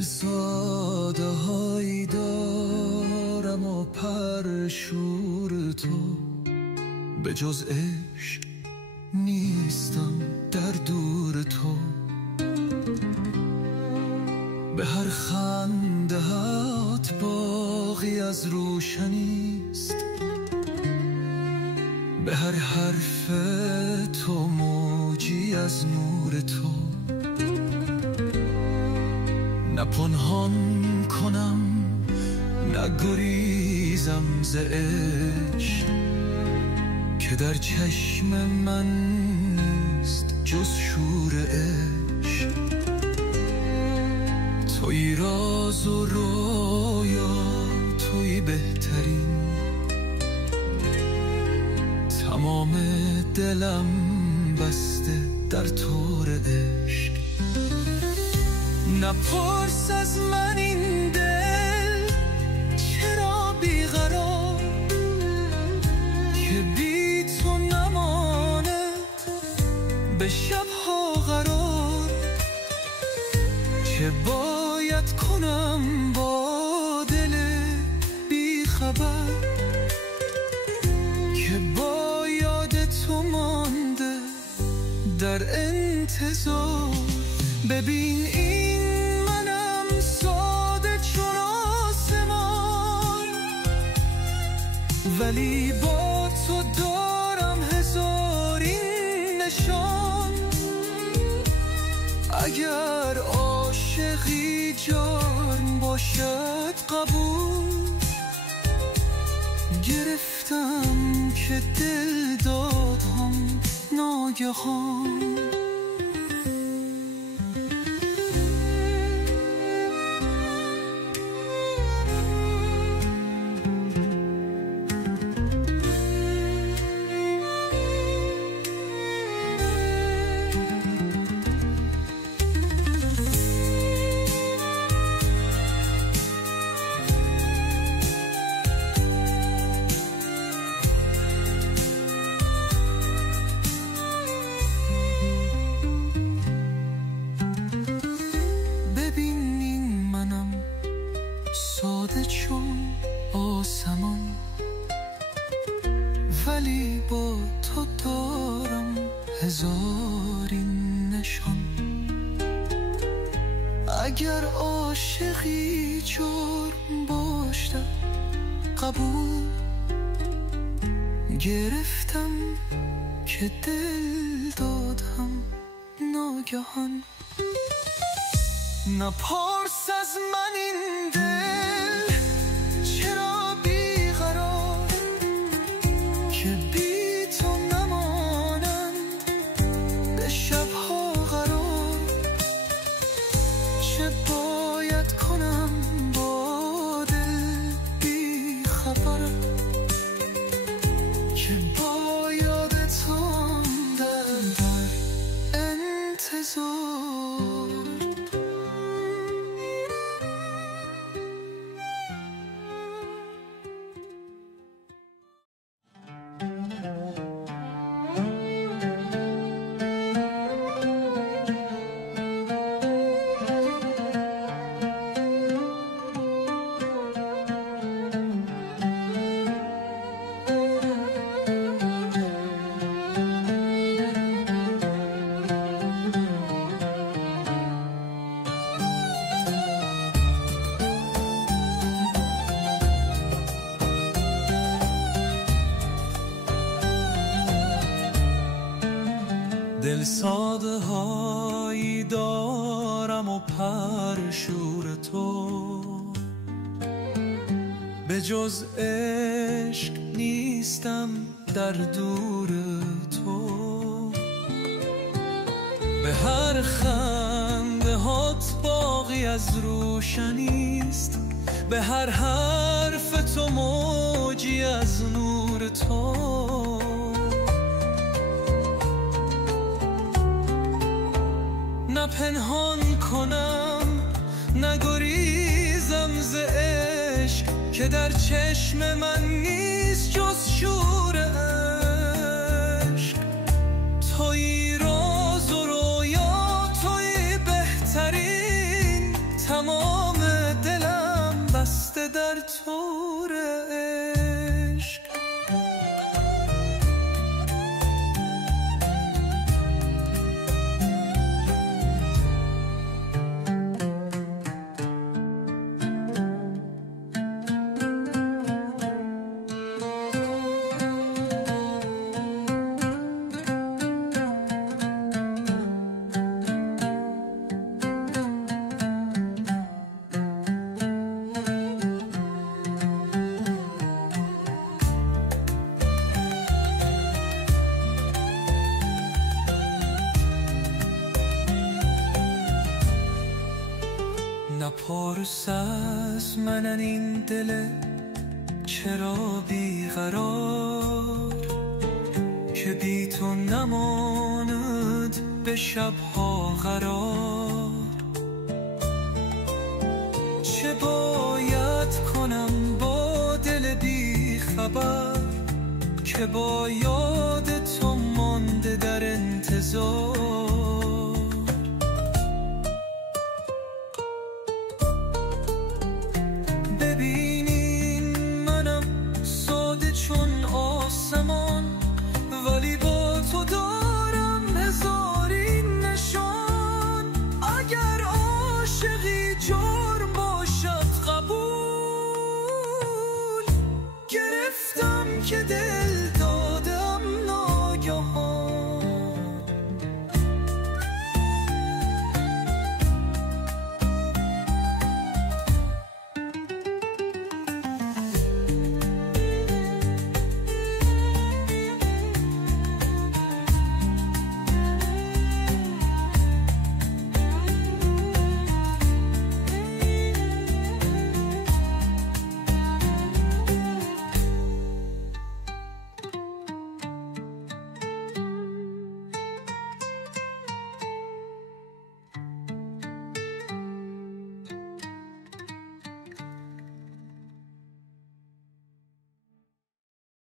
دل ساده هایی دارم و پرشور تو، به جز عشق نیستم در دور تو. به هر خنده هات باقی از روشنیست، به هر حرف تو موجی از نور تو. نه پنهان کنم نه گریزم ز عشق، که در چشم من نیست جز شور عشق. توی راز و رویا، توی بهترین، تمام دلم بسته در طور عشق. نپرس از من این دل چرا بیقرار، که بی تو نمانه به شبها قرار. چه باید کنم با دل بیخبر، که با یاد تو مانده در انتظار. ببین این منم ساده چون آسمان، ولی با تو دارم هزار این نشان. اگر عاشقی جان باشد قبول، گرفتم که دل دادم ناگهان. ولی با تو دارم هزار این نشان. اگر عاشقی جرم باشد قبول، گرفتم که دل دادم ناگهان. نپرس از من این دل چرا بیقرار، که بی تو نمانم به شبها قرار. چه باید کنم با دل بی خبر، که با یاد تو در انتظار. دل ساده هایی دارم و پرشور تو، به جز عشق نیستم در دور تو. به هر خنده هات باقی از روشنیست، به هر حرف تو موجی از نور تو. نه پنهان کنم نه گریزم ز عشق، که در چشم من نیست جز شور عشق. توی راز و رویا، توی بهترین، تمام پرس از منن این دل چرا بیقرار که بی تو نماند به شبها قرار. چه باید کنم با دل بی خبر که با یاد تو مانده در انتظار. ببینین منم ساده چون آسمان ولی با تو دارم